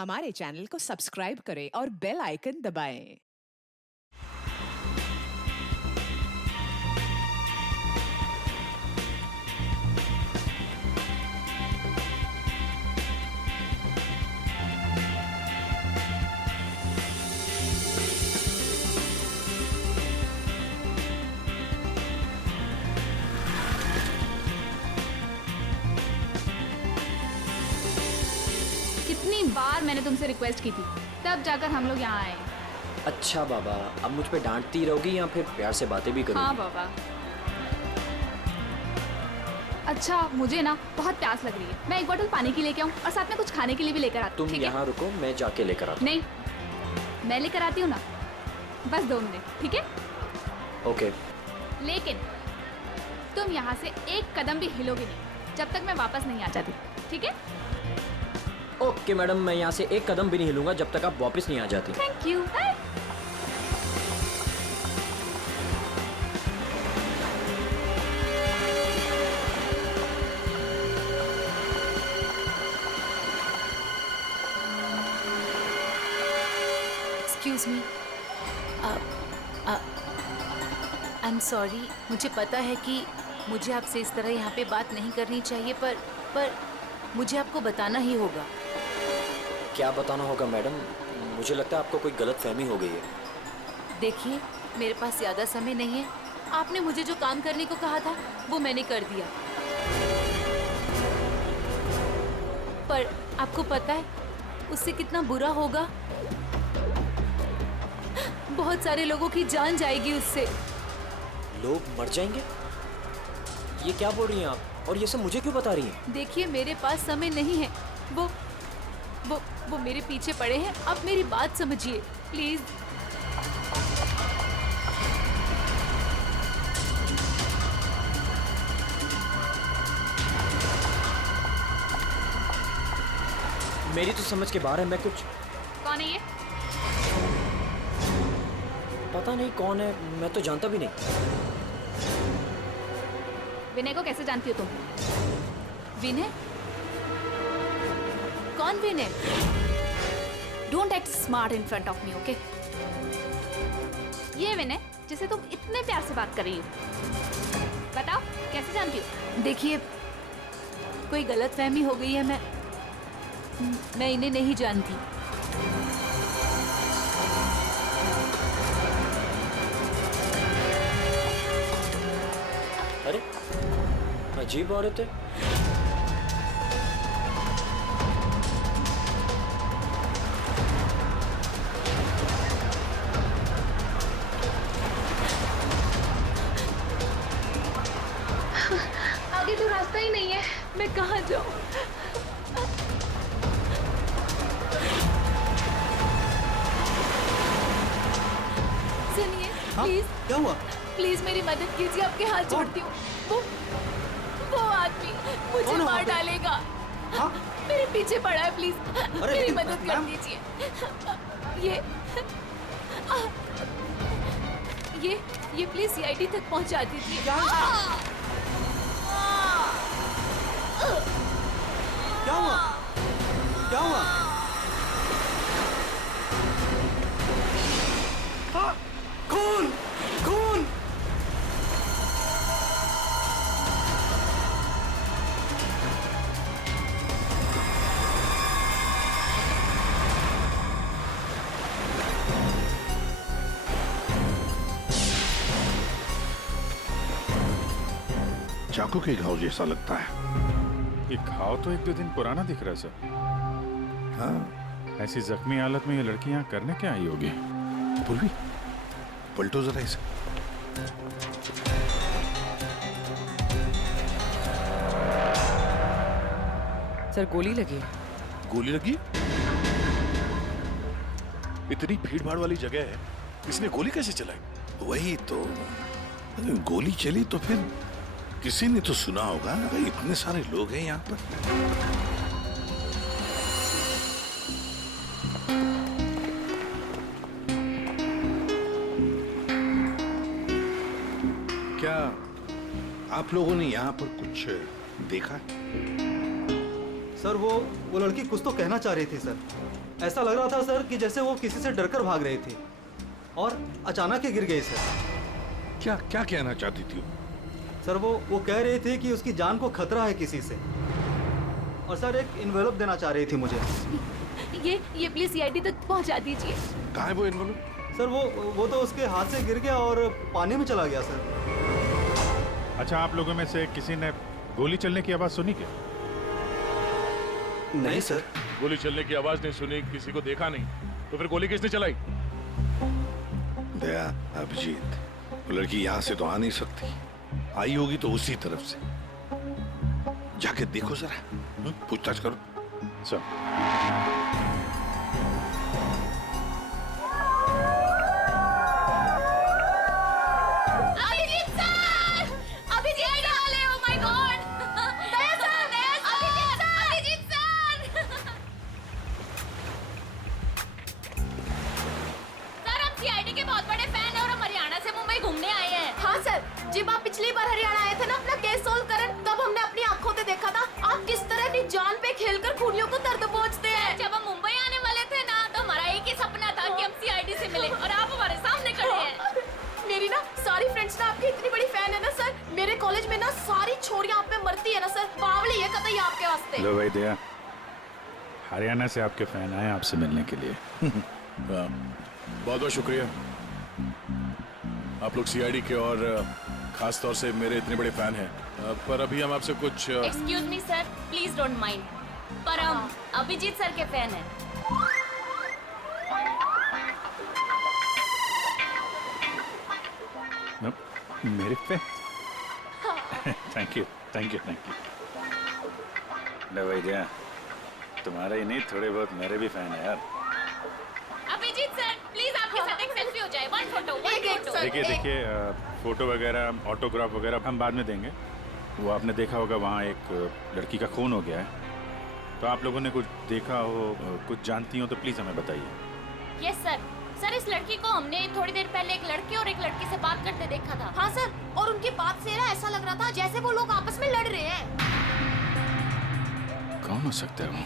हमारे चैनल को सब्सक्राइब करें और बेल आइकन दबाएं। कितनी बार मैंने तुमसे रिक्वेस्ट की थी, तब जाकर हम लोग यहाँ आए। अच्छा बाबा, अब मुझ पे डांटती रहोगी या फिर प्यार से बातें भी करोगी? हाँ बाबा। अच्छा, मुझे ना बहुत प्यास लग रही है, मैं एक बोतल पानी की लेके आऊँ और साथ में कुछ खाने के लिए भी लेकर आती हूँ। तुम यहाँ रुको, मैं जाके लेकर आता नहीं, मैं लेकर आती हूँ ना, बस 2 मिनट, ठीक है? ओके। लेकिन तुम यहाँ से एक कदम भी हिलोगे नहीं जब तक मैं वापस नहीं आ जाती, ठीक है? ओके मैडम, मैं यहाँ से एक कदम भी नहीं हिलूंगा जब तक आप वापस नहीं आ जाती। Thank you. Excuse me, I am sorry. मुझे पता है कि मुझे आपसे इस तरह यहाँ पे बात नहीं करनी चाहिए, पर मुझे आपको बताना ही होगा। क्या बताना होगा मैडम? मुझे लगता है आपको कोई गलत फहमी हो गई है। देखिए, मेरे पास ज़्यादा समय नहीं है। आपने मुझे जो काम करने को कहा था वो मैंने कर दिया, पर आपको पता है उससे कितना बुरा होगा? बहुत सारे लोगों की जान जाएगी उससे। लोग मर जाएंगे? ये क्या बोल रही हैं आप? और ये सब मुझे क्यों बता रही हैं? देखिए, मेरे पास समय नहीं है। वो मेरे पीछे पड़े हैं। आप मेरी बात समझिए प्लीज। मेरी तो समझ के बाहर है। मैं कुछ कौन है ये? पता नहीं कौन है, मैं तो जानता भी नहीं। विनय को कैसे जानती हो तुम? विनय? कौन Vinay? Don't act smart in front of me, okay? ये विनय जिसे तुम इतने प्यार से बात कर रही हो, बताओ कैसे जानती हो? देखिए, कोई गलतफहमी हो गई है। मैं इन्हें नहीं जानती। अरे, अजीब औरत है। आगे तो रास्ता ही नहीं है, मैं कहाँ जाऊँ? सुनिए, प्लीज। क्या हुआ? प्लीज मेरी मदद कीजिए, आपके हाथ जोड़ती हूँ। वो आदमी मुझे कौन है वहाँ मार पे? डालेगा। हाँ? मेरे पीछे पड़ा है, प्लीज मेरी लेकिन, मदद कर मैम। दीजिए। ये प्लीज सीआईडी तक पहुंचा दीजिए। क्या हुआ? क्या हुआ? हाँ, खून! खून! चाकू के घाव जैसा लगता है। ये घाव तो 1-2 दिन पुराना दिख रहा है सर। हाँ, ऐसी जख्मी हालत में ये लड़की यहाँ करने क्या आई होगी? पूर्वी, पलटो जरा इसे। सर, गोली लगी। गोली लगी? इतनी भीड़ भाड़ वाली जगह है, इसने गोली कैसे चलाई? वही तो, अगर गोली चली तो फिर किसी ने तो सुना होगा। अगर इतने सारे लोग हैं यहाँ पर। क्या आप लोगों ने यहाँ पर कुछ देखा? सर वो लड़की कुछ तो कहना चाह रही थी सर। ऐसा लग रहा था सर कि जैसे वो किसी से डरकर भाग रही थी और अचानक ही गिर गई सर। क्या क्या कहना चाहती थी वो? सर वो कह रही थी कि उसकी जान को खतरा है किसी से, और सर एक इन्वेलप देना चाह रही थी मुझे। ये प्लीज सीआईडी तक पहुंचा दीजिए। कहाँ है वो इन्वॉल्व? सर वो तो उसके हाथ से गिर गया और पानी में चला गया सर। अच्छा, आप लोगों में से किसी ने गोली चलने की आवाज सुनी क्या? नहीं सर। गोली चलने की आवाज नहीं सुनी, किसी को देखा नहीं, तो फिर गोली किसने चलाई? दया, अभिजीत, वो लड़की यहाँ से तो आ नहीं सकती, आई होगी तो उसी तरफ से। जाके देखो जरा, पूछताछ करो। सर, जब आप पिछली बार हरियाणा आए थे ना अपना केस सोल्व करने, तब हमने अपनी आंखों से देखा था आप किस तरह अपनी जान पे खेलकर खूनियों को दर्द पहुंचते हैं। जब हम मुंबई आने वाले थे ना, तो हमारा एक ही सपना था कि हम सीआईडी से मिले, और आप हमारे सामने खड़े हैं। मेरी ना सारी फ्रेंड्स ना आपकी इतनी बड़ी फैन है ना सर। मेरे कॉलेज में ना सारी छोरियां आप पे मरती है ना सर। बावली है कतई आपके वास्ते। लो भाई दया, हरियाणा से आपके फैन आए आपसे मिलने के लिए। बहुत बहुत शुक्रिया। आप लोग सीआईडी के और खास तौर से मेरे इतने बड़े फैन हैं, पर अभी हम आपसे कुछ excuse me sir, please don't mind, पर हम अभिजीत सर के फैन हैं। मेरे fan? Thank you thank you thank you. लो भाई दया, तुम्हारा ही नहीं, थोड़े बहुत मेरे भी फैन है यार। अभिजीत सर, प्लीज आपके साथ एक सेल्फी हो जाए, वन फोटो। देखिए, फोटो वगैरह, ऑटोग्राफ वगैरह हम बाद में देंगे। वो आपने देखा होगा वहाँ एक लड़की का खून हो गया है, तो आप लोगों ने कुछ देखा हो, कुछ जानती हो तो प्लीज़ हमें बताइए। Yes sir. सर, इस लड़की को हमने थोड़ी देर पहले एक लड़के और एक लड़की से बात करते देखा था। हाँ सर, और उनकी बात से ना ऐसा लग रहा था जैसे वो लोग आपस में लड़ रहे हैं। कौन हो सकता है वो?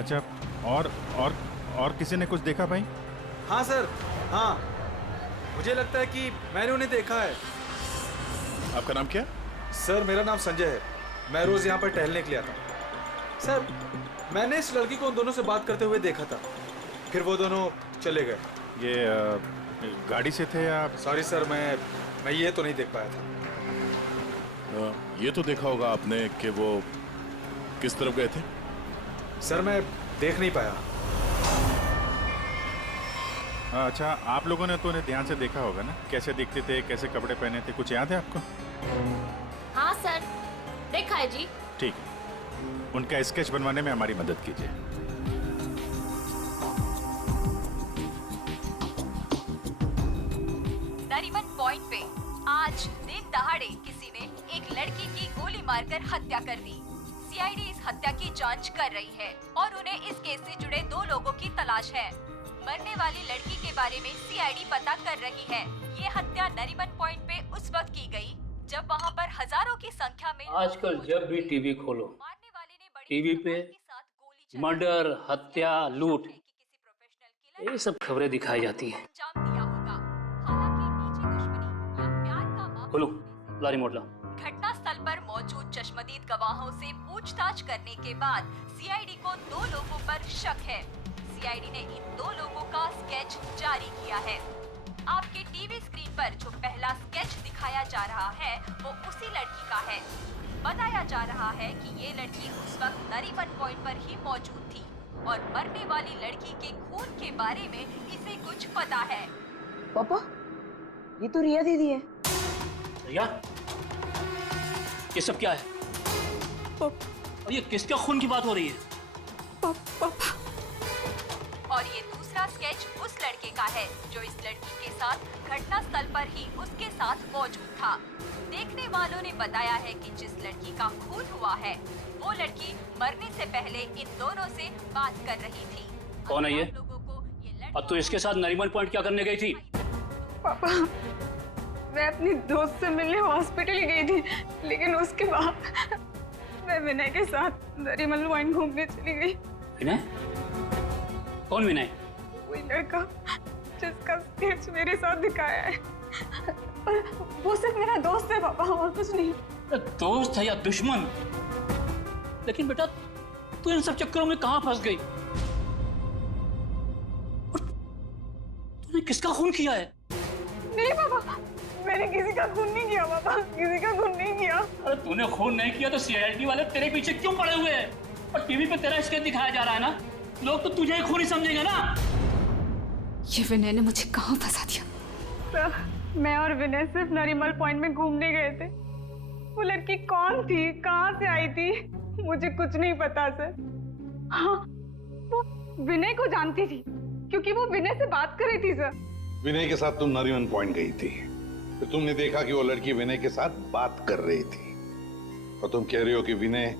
अच्छा, और किसी ने कुछ देखा भाई? हाँ सर, हाँ, मुझे लगता है कि मैंने उन्हें देखा है। आपका नाम क्या? सर मेरा नाम संजय है, मैं रोज यहाँ पर टहलने के लिए आता हूँ। सर मैंने इस लड़की को उन दोनों से बात करते हुए देखा था, फिर वो दोनों चले गए। ये गाड़ी से थे या? सॉरी सर, मैं ये तो नहीं देख पाया था। ये तो देखा होगा आपने कि वो किस तरफ गए थे? सर मैं देख नहीं पाया। अच्छा, आप लोगों ने तो उन्हें ध्यान से देखा होगा ना, कैसे दिखते थे, कैसे कपड़े पहने थे, कुछ याद है आपको? हाँ सर, देखा है जी। ठीक है, उनका स्केच बनवाने में हमारी मदद कीजिए। नरीमन पॉइंट पे आज दिन दहाड़े किसी ने एक लड़की की गोली मारकर हत्या कर दी। सीआईडी इस हत्या की जांच कर रही है और उन्हें इस केस से जुड़े 2 लोगों की तलाश है। मरने वाली लड़की के बारे में सीआईडी पता कर रही है। ये हत्या नरीमन पॉइंट पे उस वक्त की गई जब वहाँ पर हजारों की संख्या में आजकल जब भी टीवी खोलो, टीवी पे मर्डर, हत्या, लूट, ये सब खबरें दिखाई जाती हैं। खोलो, लारी मोटला। घटना स्थल पर मौजूद चश्मदीद गवाहों से पूछताछ करने के बाद सीआईडी को 2 लोगों पर शक है। सीआईडी ने इन 2 लोगों का स्केच जारी किया है। आपके टीवी स्क्रीन पर जो पहला स्केच दिखाया जा रहा है वो उसी लड़की का है। बताया जा रहा है कि ये लड़की उस वक्त नरीमन पॉइंट पर ही मौजूद थी और मरने वाली लड़की के खून के बारे में इसे कुछ पता है। पापा, ये तो रिया दीदी है। रिया? ये सब क्या है? और ये किसके खून की बात हो रही है? पापा। और ये दूसरा स्केच उस लड़के का है जो इस लड़की के साथ घटना स्थल पर ही उसके साथ मौजूद था। देखने वालों ने बताया है कि जिस लड़की का खून हुआ है वो लड़की मरने से पहले इन दोनों से बात कर रही थी। कौन है ये? अब तू इसके साथ नरीमन पॉइंट क्या करने गई थी? पापा, मैं अपनी दोस्त से मिलने हॉस्पिटल गई थी, लेकिन उसके बाद मैं विनय के साथ नरीमन पॉइंट घूमने चली गई। विनय? कौन विनय? वही लड़का जिसका स्केच मेरे साथ दिखाया है। पर वो सिर्फ मेरा दोस्त है पापा, और कुछ नहीं। दोस्त है या दुश्मन? लेकिन बेटा तू इन सब चक्करों में कहां फंस गई? तूने किसका खून किया है? नहीं पापा, मैंने किसी का खून नहीं किया पापा, किसी का खून नहीं किया। अरे तूने खून नहीं किया तो सीआईडी वाले तेरे पीछे क्यों पड़े हुए हैं? और टीवी पे तेरा स्केच दिखाया जा रहा है ना, लोग तो तुझे ही खूनी समझेंगे ना। ये विनय ने मुझे कहाँ फंसा दिया? सर, मैं और विनय सिर्फ नरीमल पॉइंट में घूमने गए थे। वो लड़की कौन थी, कहाँ से आई थी, मुझे कुछ नहीं पता सर। हाँ, वो विनय को जानती थी क्योंकि वो विनय से बात कर रही थी सर। विनय के साथ तुम नरीमन पॉइंट गई थी, फिर तुमने देखा कि वो लड़की विनय के साथ बात कर रही थी, और तुम कह रही हो कि विनय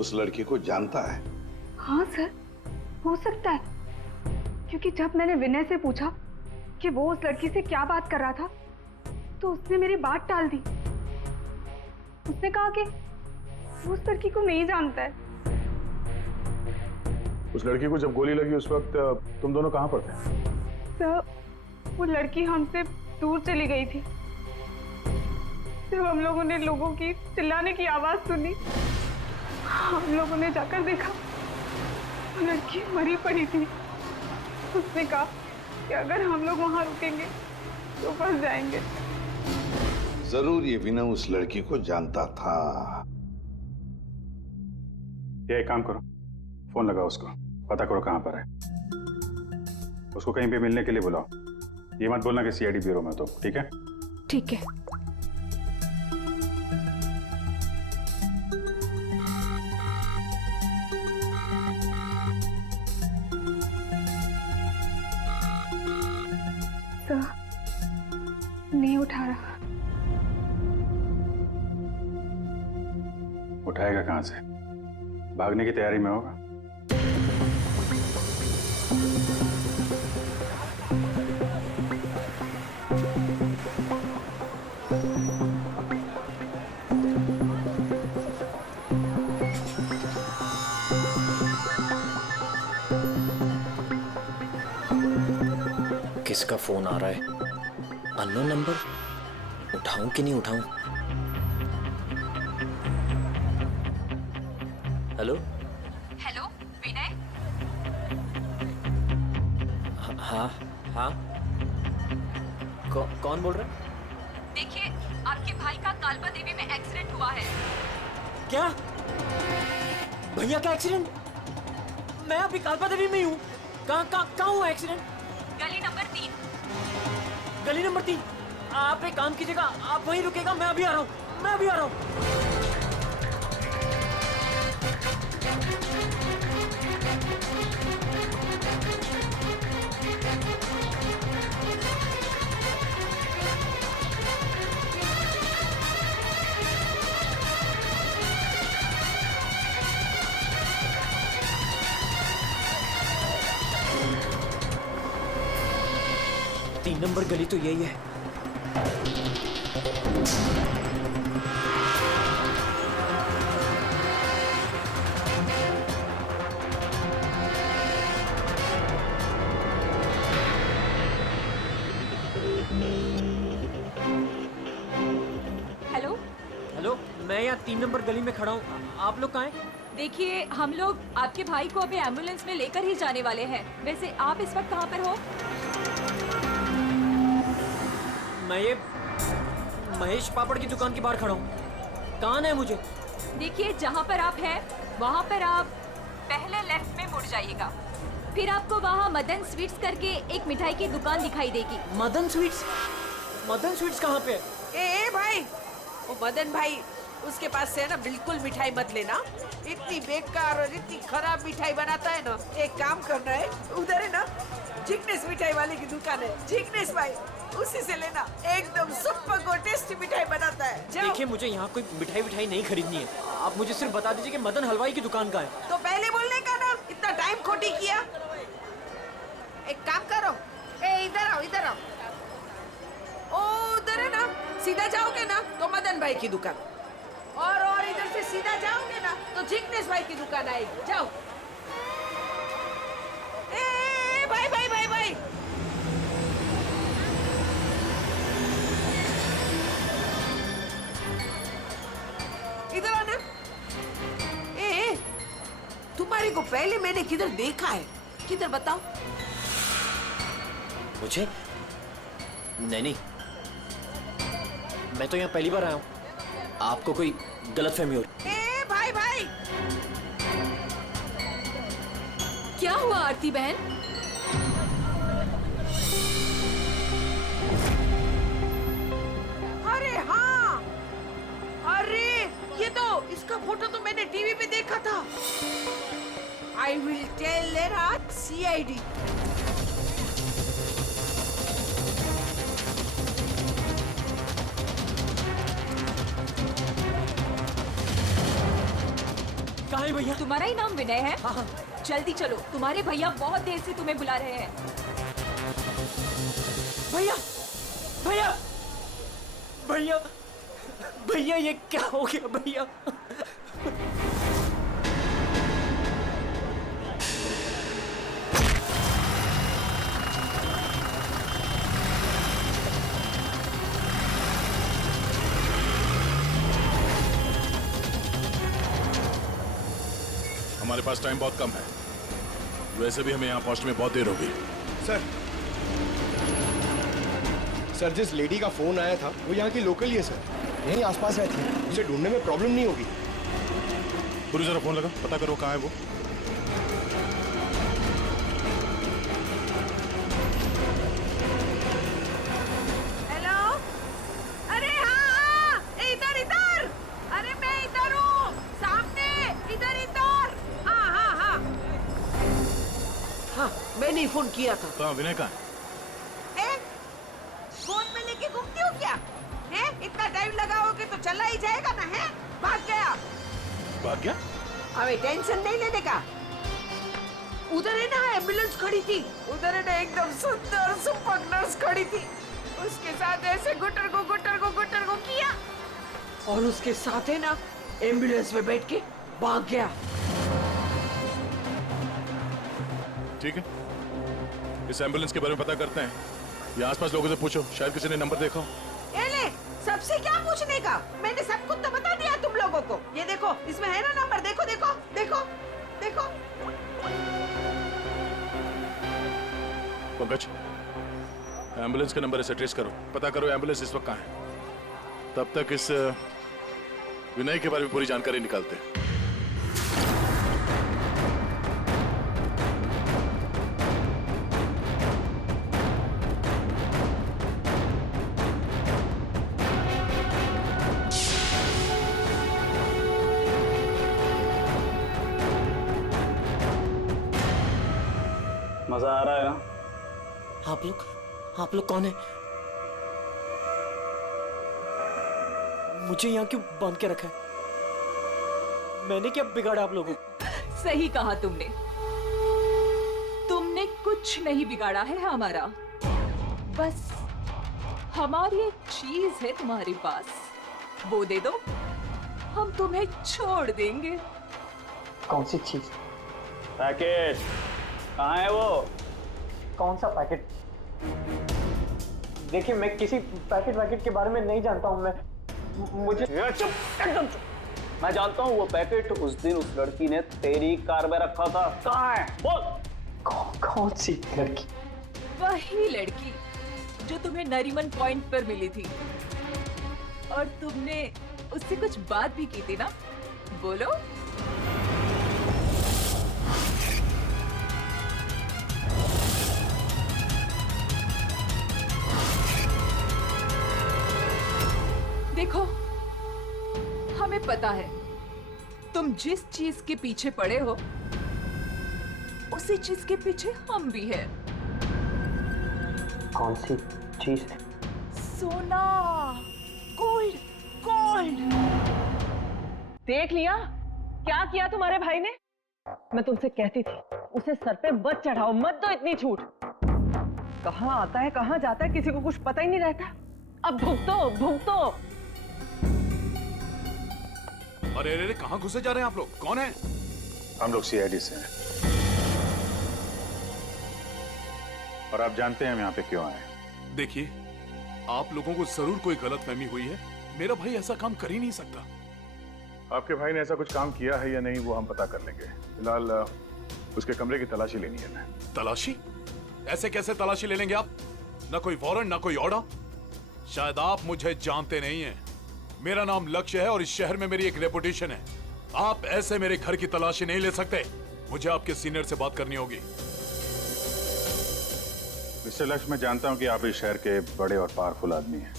उस लड़की को जानता है। हाँ सर, हो सकता है, क्योंकि जब मैंने विनय से पूछा कि वो उस लड़की से क्या बात कर रहा था, तो उसने मेरी बात टाल दी। उसने कहा कि वो उस लड़की को नहीं जानता है। उस लड़की को जब गोली लगी उस वक्त तुम दोनों कहाँ पर थे? सर, वो लड़की हमसे दूर चली गई थी। जब हम लोगों ने लोगों की चिल्लाने की आवाज सुनी, हम लोगों ने जाकर देखा वो लड़की मरी पड़ी थी। उसने कहा कि अगर हम लोग वहां रुकेंगे तो फंस जाएंगे। जरूर ये विनय उस लड़की को जानता था। ये एक काम करो, फोन लगाओ उसको, पता करो कहाँ पर है। उसको कहीं पे मिलने के लिए बुलाओ। ये मत बोलना कि सीआईडी ब्यूरो में तो, ठीक है? ठीक है। नहीं उठा रहा। उठाएगा कहाँ से? भागने की तैयारी में होगा। किसका फोन आ रहा है? Unknown number? उठाऊं कि नहीं उठाऊं? हेलो? हेलो विनय? हाँ हाँ, कौन बोल रहा है? देखिए, आपके भाई का कालबा देवी में एक्सीडेंट हुआ है। क्या? भैया का एक्सीडेंट? मैं अभी कालबा देवी में ही हूँ। कहाँ हुआ एक्सीडेंट? गली नंबर 3। गली नंबर 3? आप एक काम कीजिएगा, आप वहीं रुकेगा, मैं अभी आ रहा हूँ। तीन नंबर गली तो यही है। हेलो? हेलो, मैं यहाँ 3 नंबर गली में खड़ा हूँ। आप लोग कहाँ हैं? देखिए, हम लोग आपके भाई को अभी एम्बुलेंस में लेकर ही जाने वाले हैं। वैसे आप इस वक्त कहाँ पर हो? मैं ये महेश पापड़ की दुकान के बाहर खड़ा हूँ। कहाँ है मुझे? देखिए, जहाँ पर आप हैं वहाँ पर आप पहले लेफ्ट में मुड़ जाइएगा। फिर आपको वहाँ मदन स्वीट्स करके एक मिठाई की दुकान दिखाई देगी। मदन स्वीट्स? मदन स्वीट्स कहाँ पे है? ए भाई, वो मदन भाई, उसके पास से ना बिल्कुल मिठाई मत लेना। इतनी बेकार और इतनी खराब मिठाई बनाता है ना। एक काम करना है, उधर है ना जिग्नेश मिठाई वाले की दुकान है, जिग्नेश भाई, उसी से लेना। एकदम सुपर और टेस्टी मिठाई बनाता है। देखिए, मुझे यहाँ कोई मिठाई नहीं खरीदनी है। आप मुझे सिर्फ बता दीजिए कि मदन हलवाई की दुकान कहाँ है। तो पहले बोलने का ना, इतना टाइम खोटी किया। एक काम करो, इधर आओ, इधर आओ। ओ उधर है ना, सीधा जाओगे ना तो मदन भाई की दुकान। और इधर से सीधा जाओगे ना तो जिग्नेश भाई की दुकान आएगी। जाओ। ए भाई भाई भाई भाई, इधर आना। ए तुम्हारे को पहले मैंने किधर देखा है? किधर बताओ? मुझे? नहीं, मैं तो यहाँ पहली बार आया हूँ। आपको कोई गलतफहमी हो रही। ए भाई भाई, क्या हुआ आरती बहन? अरे हाँ, अरे ये तो इसका फोटो तो मैंने टीवी पे देखा था। आई विल टेल देयर आज सीआईडी। कहाँ है भैया? तुम्हारा ही नाम विनय है? हाँ हाँ। जल्दी चलो, तुम्हारे भैया बहुत देर से तुम्हें बुला रहे हैं। भैया भैया भैया भैया, ये क्या हो गया भैया? हमारे पास टाइम बहुत कम है, वैसे भी हमें यहाँ पहुँचने में बहुत देर होगी। सर, जिस लेडी का फोन आया था वो यहाँ की लोकल ही है सर, यहीं आसपास रहती है, उसे ढूंढने में प्रॉब्लम नहीं होगी। पूरी जरा फोन लगा, पता करो कहाँ है वो। हेलो, अरे हाँ, इधर इधर, अरे मैं इधर हूँ, सामने, इधर इधर। हाँ हाँ हाँ हाँ, मैंने ही फोन किया था। तो विनय कहाँ है? फोन में लेके घूमती हो क्या? हैं? इतना टाइम लगाओगे तो चला ही जाएगा ना, है? भाग गया। भाग गया? अबे टेंशन नहीं लेने का। उधर है ना एम्बुलेंस खड़ी थी, उधर है ना एकदम सुंदर सुपर नर्स खड़ी थी, उसके साथ ऐसे गुटर को किया और उसके साथ है ना एम्बुलेंस में बैठ के भाग गया। ठीक है, इस एम्बुलेंस के बारे में पता करते हैं। ये आसपास लोगों से पूछो, शायद किसी ने नंबर देखा हो। ए ले, सबसे क्या पूछने का? मैंने सब कुछ तो बता दिया तुम लोगों को। ये देखो, इसमें है ना नंबर, देखो देखो देखो देखो। पंकज, एम्बुलेंस का नंबर इसे ट्रेस करो, पता करो एम्बुलेंस इस वक्त कहाँ है। तब तक इस विनय के बारे में पूरी जानकारी निकालते हैं। मजा आ रहा है ना? आप लोग कौन है? मुझे यहाँ क्यों बांध के रखा है? मैंने क्या बिगाड़ा आप लोगों को? सही कहा तुमने कुछ नहीं बिगाड़ा है हमारा। बस हमारी एक चीज है तुम्हारे पास, वो दे दो, हम तुम्हें छोड़ देंगे। कौन सी चीज? पैकेट कहाँ है वो? कौन सा पैकेट? देखिए, मैं किसी पैकेट के बारे में नहीं जानता हूँ। मुझे चुप, एकदम चुप। मैं जानता हूँ वो पैकेट उस दिन उस लड़की ने तेरी कार में रखा था। कहाँ है बोल? कौन सी लड़की? वही लड़की जो तुम्हें नरीमन पॉइंट पर मिली थी और तुमने उससे कुछ बात भी की थी ना, बोलो। देखो, हमें पता है तुम जिस चीज के पीछे पड़े हो उसी चीज के पीछे हम भी हैं। कौन सी चीज? सोना, गोल्ड, गोल्ड। देख लिया क्या किया तुम्हारे भाई ने? मैं तुमसे कहती थी उसे सर पे मत चढ़ाओ, मत दो इतनी छूट। कहाँ आता है कहाँ जाता है किसी को कुछ पता ही नहीं रहता। अब भुगतो भुगतो। अरे अरे कहाँ घुसे जा रहे हैं आप लोग? कौन है? हम लोग सीआईडी से हैं और आप जानते हैं हम यहाँ पे क्यों आए हैं। देखिए, आप लोगों को जरूर कोई गलतफहमी हुई है। मेरा भाई ऐसा काम कर ही नहीं सकता। आपके भाई ने ऐसा कुछ काम किया है या नहीं वो हम पता कर लेंगे। फिलहाल उसके कमरे की तलाशी लेनी है। मैं तलाशी? ऐसे कैसे तलाशी ले लेंगे आप? ना कोई वारंट ना कोई ऑर्डर। शायद आप मुझे जानते नहीं हैं। मेरा नाम लक्ष्य है और इस शहर में मेरी एक रेपुटेशन है। आप ऐसे मेरे घर की तलाशी नहीं ले सकते। मुझे आपके सीनियर से बात करनी होगी। मिस्टर लक्ष्य, मैं जानता हूं कि आप इस शहर के बड़े और पावरफुल आदमी हैं,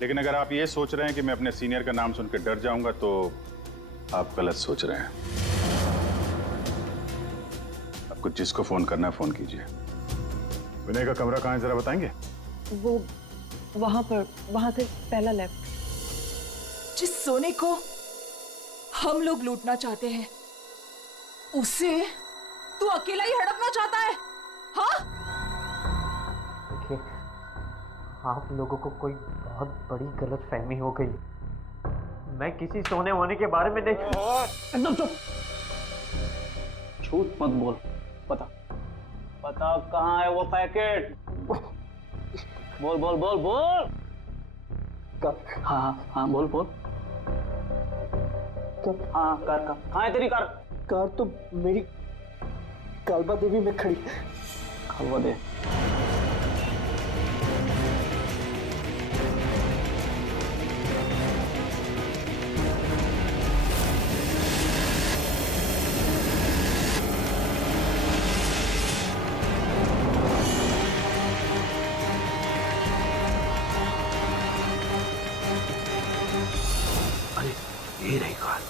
लेकिन अगर आप ये सोच रहे हैं कि मैं अपने सीनियर का नाम सुनकर डर जाऊंगा तो आप गलत सोच रहे हैं। आपको जिसको फोन करना है फोन कीजिए। विनय का कमरा कहाँ है जरा बताएंगे? वो वहां पर, वहां से पहला लेफ्ट। जिस सोने को हम लोग लूटना चाहते हैं उसे तू अकेला ही हड़पना चाहता है? हाँ? देखिए, आप लोगों को कोई बहुत बड़ी गलतफहमी हो गई। मैं किसी सोने वोने के बारे में नहीं। एकदम चुप, झूठ मत बोल। पता कहाँ है वो पैकेट? बोल बोल बोल बोल। हाँ बोल बोल। हाँ कार कहाँ है तेरी कार? कार तो मेरी कालबा देवी में खड़ी। कालबा देवी? ये रही कार।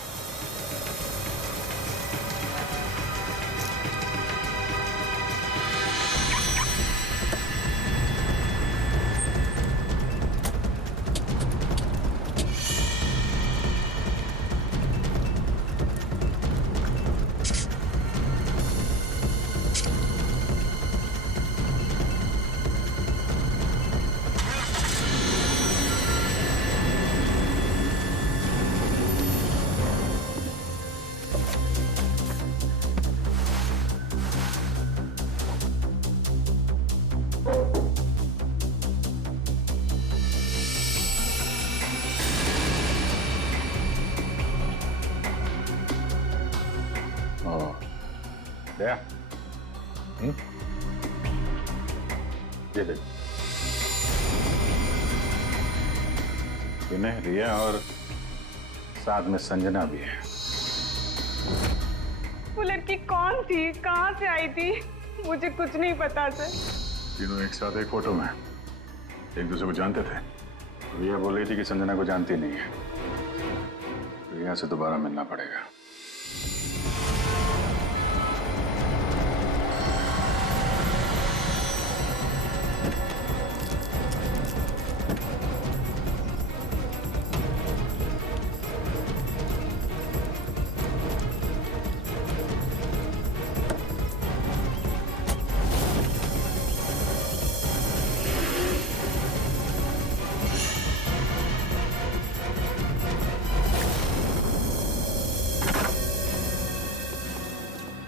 दया, ये देख, विनय, रिया और साथ में संजना भी है। वो लड़की कौन थी, कहाँ से आई थी? मुझे कुछ नहीं पता सर। तीनों एक साथ एक फोटो में एक दूसरे को जानते थे। रिया बोल रही थी कि संजना को जानती नहीं है। रिया से दोबारा मिलना पड़ेगा।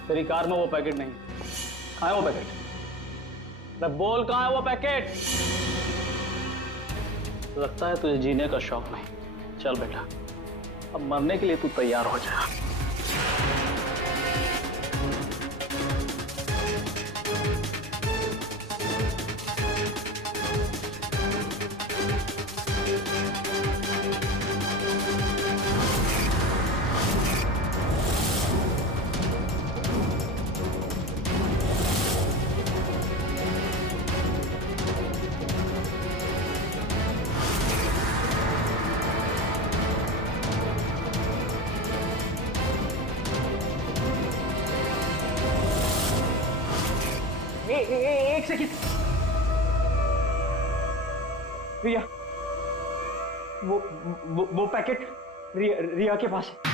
तेरी कार में वो पैकेट नहीं। कहाँ है वो पैकेट? अरे बोल, कहाँ है वो पैकेट? लगता है तुझे जीने का शौक नहीं। चल बेटा, अब मरने के लिए तू तैयार हो जा। एक सेकंड। रिया, वो पैकेट रिया के पास है।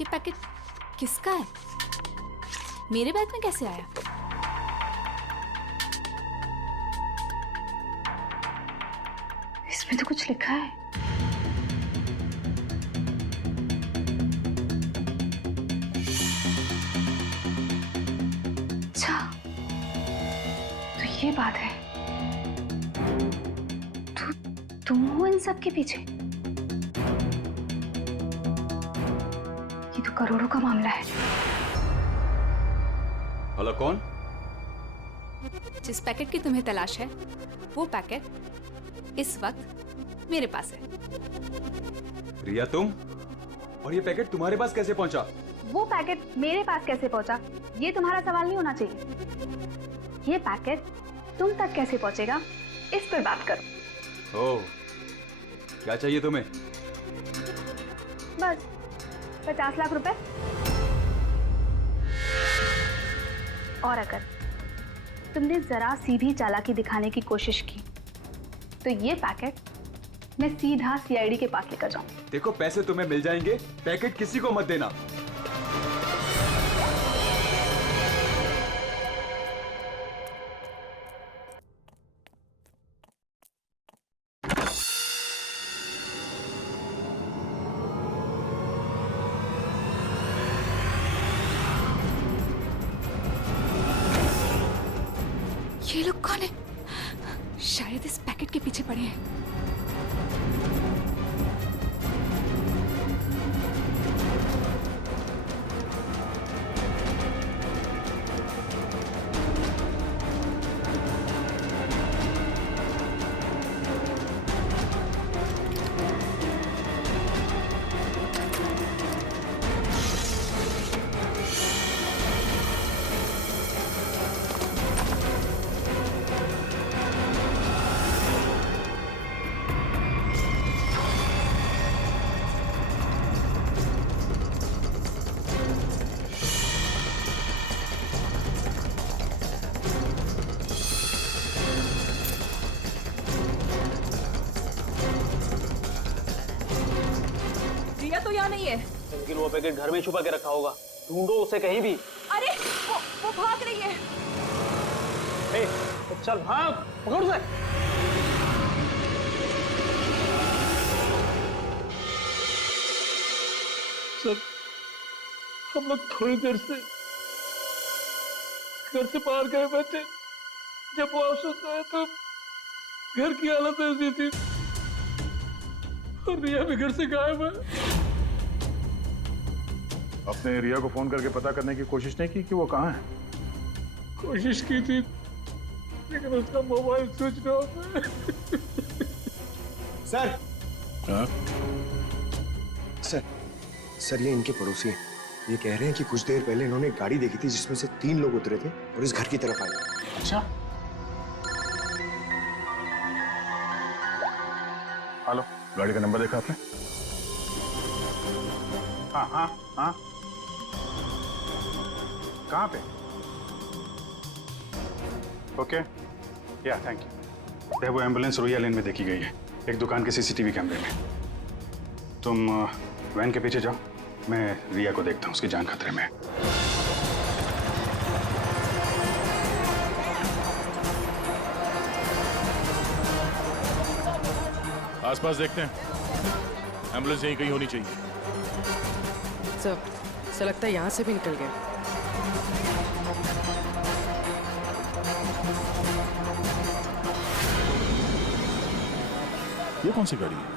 ये पैकेट किसका है? मेरे बैग में कैसे आया? इसमें तो कुछ लिखा है। अच्छा, तो ये बात है। तुम हो इन सब के पीछे? ये तो करोड़ों का मामला है। हेलो, कौन? जिस पैकेट की तुम्हें तलाश है, वो पैकेट इस वक्त मेरे पास है। रिया, तुम? और ये पैकेट तुम्हारे पास कैसे पहुंचा? वो पैकेट मेरे पास कैसे पहुंचा, ये तुम्हारा सवाल नहीं होना चाहिए। ये पैकेट तुम तक कैसे पहुंचेगा, इस पर बात करो। ओह, क्या चाहिए तुम्हें? बस 50 लाख रुपए। और अगर तुमने जरा सी भी चालाकी दिखाने की कोशिश की तो ये पैकेट मैं सीधा सीआईडी के पास लेकर जाऊं। देखो, पैसे तुम्हें मिल जाएंगे, पैकेट किसी को मत देना। ये लोग कौन है? शायद इस पैकेट के पीछे पड़े हैं। रिया तो यहाँ नहीं है। लेकिन वो पैकेट घर में छुपा के रखा होगा, ढूंढो उसे कहीं भी। अरे वो भाग रही है। ए, तो चल भाग, पकड़ उसे। सर, हम लोग थोड़ी देर से घर से बाहर गए हुए थे। जब वापस आए तो घर की हालत ऐसी थी और रिया भी घर से गायब है। आपने रिया को फोन करके पता करने की कोशिश नहीं की कि वो कहाँ है? कोशिश की थी लेकिन उसका मोबाइल स्विच ऑफ है। सर, सर ये इनके पड़ोसी हैं। ये कह रहे हैं कि कुछ देर पहले इन्होंने एक गाड़ी देखी थी जिसमें से 3 लोग उतरे थे और इस घर की तरफ आए। अच्छा, हेलो, गाड़ी का नंबर देखा आपने? हाँ हाँ हाँ, कहाँ पे? ओके, या थैंक यू। वो एम्बुलेंस रोया लेन में देखी गई है, एक दुकान के सीसीटीवी कैमरे में। तुम वैन के पीछे जाओ, मैं रिया को देखता हूँ, उसकी जान खतरे में है। आसपास देखते हैं, एम्बुलेंस यहीं कहीं होनी चाहिए। सर लगता है यहाँ से भी निकल गया। ये कौन सी गाड़ी है?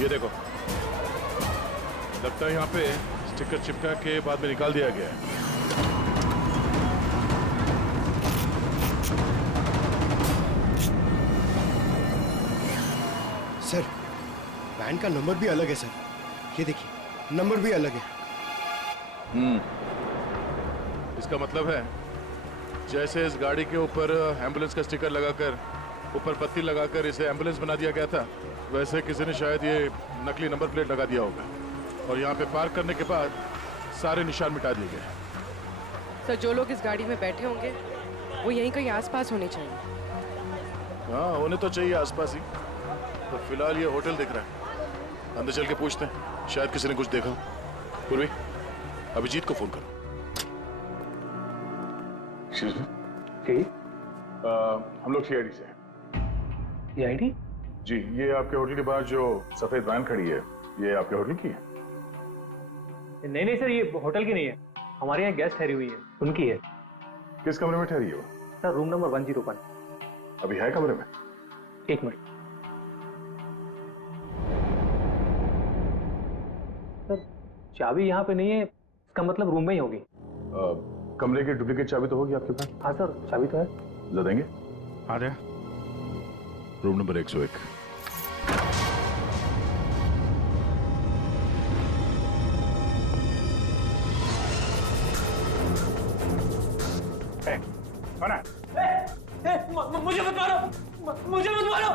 ये देखो, लगता है यहाँ पे स्टिकर चिपका के बाद में निकाल दिया गया है। सर, वैन का नंबर भी अलग है सर। ये देखिए, नंबर भी अलग है। इसका मतलब है जैसे इस गाड़ी के ऊपर एम्बुलेंस का स्टिकर लगाकर ऊपर पत्ती लगाकर इसे एम्बुलेंस बना दिया गया था, वैसे किसी ने शायद ये नकली नंबर प्लेट लगा दिया होगा और यहाँ पे पार्क करने के बाद सारे निशान मिटा दिए गए। सर, जो लोग इस गाड़ी में बैठे होंगे वो यहीं कहीं आसपास होने चाहिए। हाँ, होने तो चाहिए आसपास ही। तो फिलहाल ये होटल दिख रहा है, अंदर चल के पूछते हैं, शायद किसी ने कुछ देखा हो। पूर्वी, अभिजीत को फोन करो। Excuse me? हम लोग सीआईडी से हैं। सीआईडी? जी, ये आपके होटल के बाहर जो सफेद वैन खड़ी है, ये आपके होटल की है? नहीं नहीं सर, ये होटल की नहीं है, हमारे यहाँ गेस्ट ठहरी हुई है, उनकी है। किस कमरे में ठहरी है वो? Sir, room number 101। अभी है कमरे में? एक मिनट सर, चाबी यहाँ पे नहीं है, इसका मतलब रूम में ही होगी। कमरे की डुप्लीकेट चाबी तो होगी आपके पास? हाँ सर, चाबी तो है। ला देंगे? आ जाए। Room number 101। कौन है? मुझे मत मारो, मुझे मत मारो,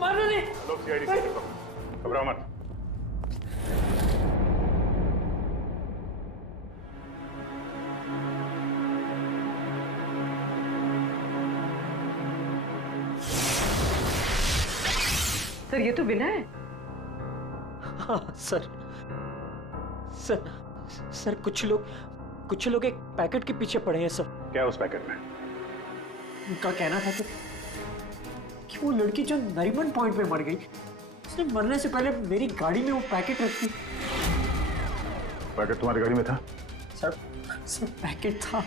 मारो नहीं। लोग सीआईडी से घबराओ मत। सर, ये तो विनय है। हाँ सर, सर कुछ लोग एक पैकेट के पीछे पड़े हैं सर। क्या उस पैकेट में? उनका कहना था कि वो लड़की जो नरीमन पॉइंट पे मर गई, उसने मरने से पहले मेरी गाड़ी में वो पैकेट रखी। पैकेट तुम्हारी गाड़ी में था? सर पैकेट था।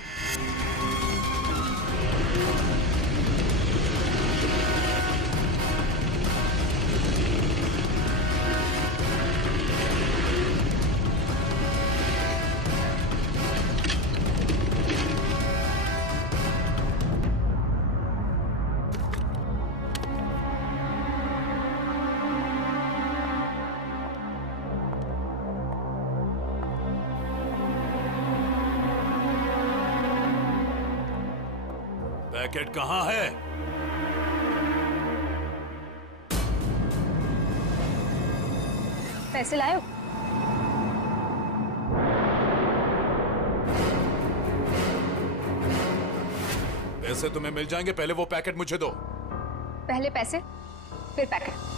पैकेट कहाँ है? पैसे लाए हो? पैसे तुम्हें मिल जाएंगे, पहले वो पैकेट मुझे दो। पहले पैसे, फिर पैकेट।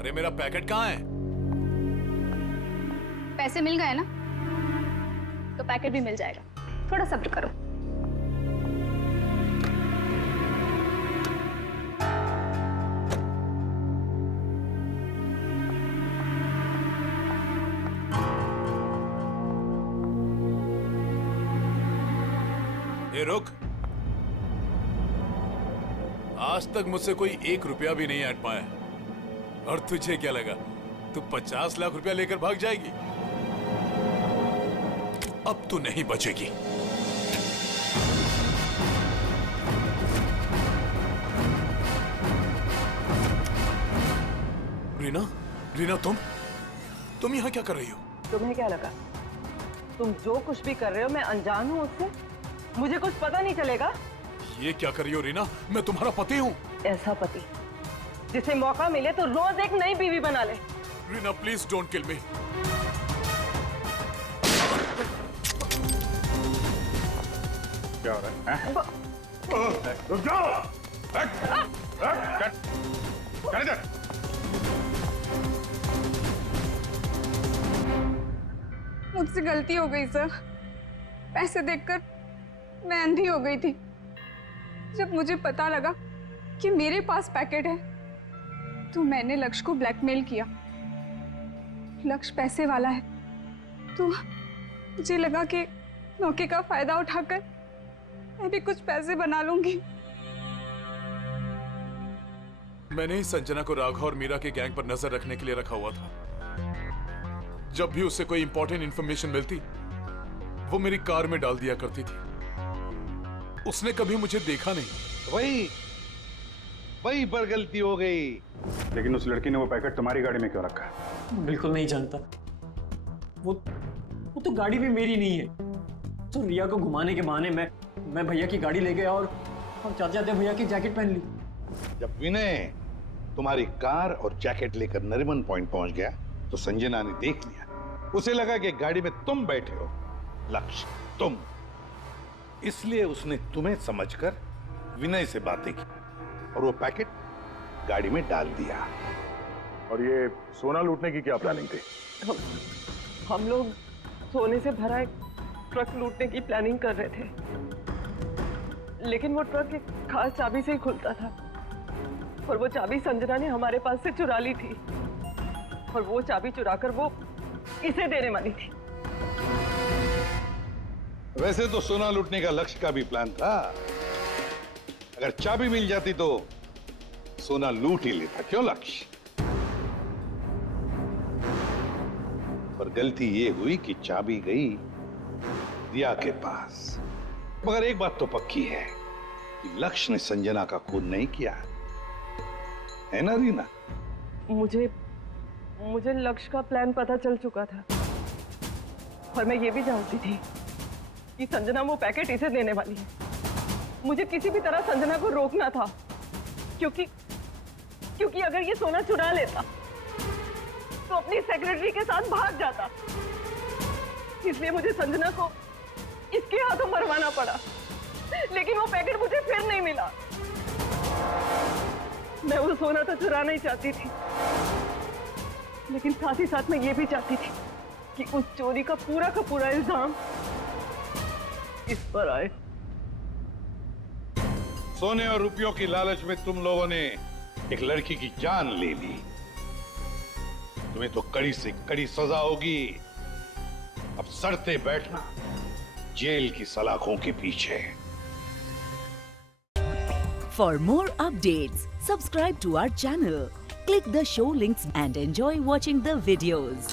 अरे मेरा पैकेट कहाँ है? पैसे मिल गए ना, तो पैकेट भी मिल जाएगा। थोड़ा सब्र करो। ए रुक, आज तक मुझसे कोई 1 रुपया भी नहीं ऐंठ पाया, और तुझे क्या लगा तू 50 लाख रुपया लेकर भाग जाएगी? अब तू नहीं बचेगी। रीना, रीना तुम यहाँ क्या कर रही हो? तुम्हें क्या लगा तुम जो कुछ भी कर रहे हो मैं अनजान हूँ उससे? मुझे कुछ पता नहीं चलेगा? ये क्या कर रही हो रीना? मैं तुम्हारा पति हूँ। ऐसा पति जिसे मौका मिले तो रोज एक नई बीवी बना ले। रीना प्लीज डोंट किल मी। क्या हो रहा है? रुक जाओ! मुझसे गलती हो गई सर। पैसे देखकर मैं अंधी हो गई थी। जब मुझे पता लगा कि मेरे पास पैकेट है तो मैंने लक्ष्य को ब्लैकमेल किया। लक्ष्य पैसे वाला है तो मुझे लगा कि मौके का फायदा उठाकर मैं भी कुछ पैसे बना लूंगी। मैंने ही संजना को राघव और मीरा के गैंग पर नजर रखने के लिए रखा हुआ था। जब भी उससे कोई इंपॉर्टेंट इंफॉर्मेशन मिलती वो मेरी कार में डाल दिया करती थी। उसने कभी मुझे देखा नहीं। वही पर गलती हो गई। लेकिन उस लड़की ने वो पैकेट तुम्हारी गाड़ी में क्यों रखा है? बिल्कुल नहीं जानता। वो तो गाड़ी भी मेरी नहीं है। तो रिया को घुमाने के बहाने मैं भैया की गाड़ी ले गया और जाते जाते भैया की जैकेट पहन ली। जब विनय तुम्हारी कार और जैकेट लेकर नरीमन पॉइंट पहुंच गया तो संजना ने देख लिया। उसे लगा कि गाड़ी में तुम बैठे हो, लक्ष्य तुम। इसलिए उसने तुम्हें समझकर विनय से बातें की और वो पैकेट गाड़ी में डाल दिया। और ये सोना लूटने की क्या प्लानिंग थी? हम लोग सोने से भरा एक ट्रक लूटने की प्लानिंग कर रहे थे, लेकिन वो ट्रक एक खास चाबी से ही खुलता था और वो चाबी संजना ने हमारे पास से चुरा ली थी और वो चाबी चुराकर वो इसे देने वाली थी। वैसे तो सोना लूटने का लक्ष्य का भी प्लान था। अगर चाबी मिल जाती तो सोना लूट ही लेता, क्यों लक्ष्य? पर गलती ये हुई कि चाबी गई रिया के पास। मगर एक बात तो पक्की है कि लक्ष्य ने संजना का खून नहीं किया, है ना रीना? मुझे लक्ष्य का प्लान पता चल चुका था और मैं ये भी जानती थी कि संजना वो पैकेट इसे देने वाली है। मुझे किसी भी तरह संजना को रोकना था, क्योंकि अगर ये सोना चुरा लेता तो अपनी सेक्रेटरी के साथ भाग जाता। इसलिए मुझे संजना को इसके हाथों मरवाना पड़ा, लेकिन वो पैकेट मुझे फिर नहीं मिला। मैं वो सोना तो चुराना ही चाहती थी, लेकिन साथ ही साथ मैं ये भी चाहती थी कि उस चोरी का पूरा इल्जाम इस पर आए। सोने और रुपयों की लालच में तुम लोगों ने एक लड़की की जान ले ली। तुम्हें तो कड़ी से कड़ी सजा होगी। अब सड़ते बैठना जेल की सलाखों के पीछे। For more updates, subscribe to our channel, click the show links and enjoy watching the videos.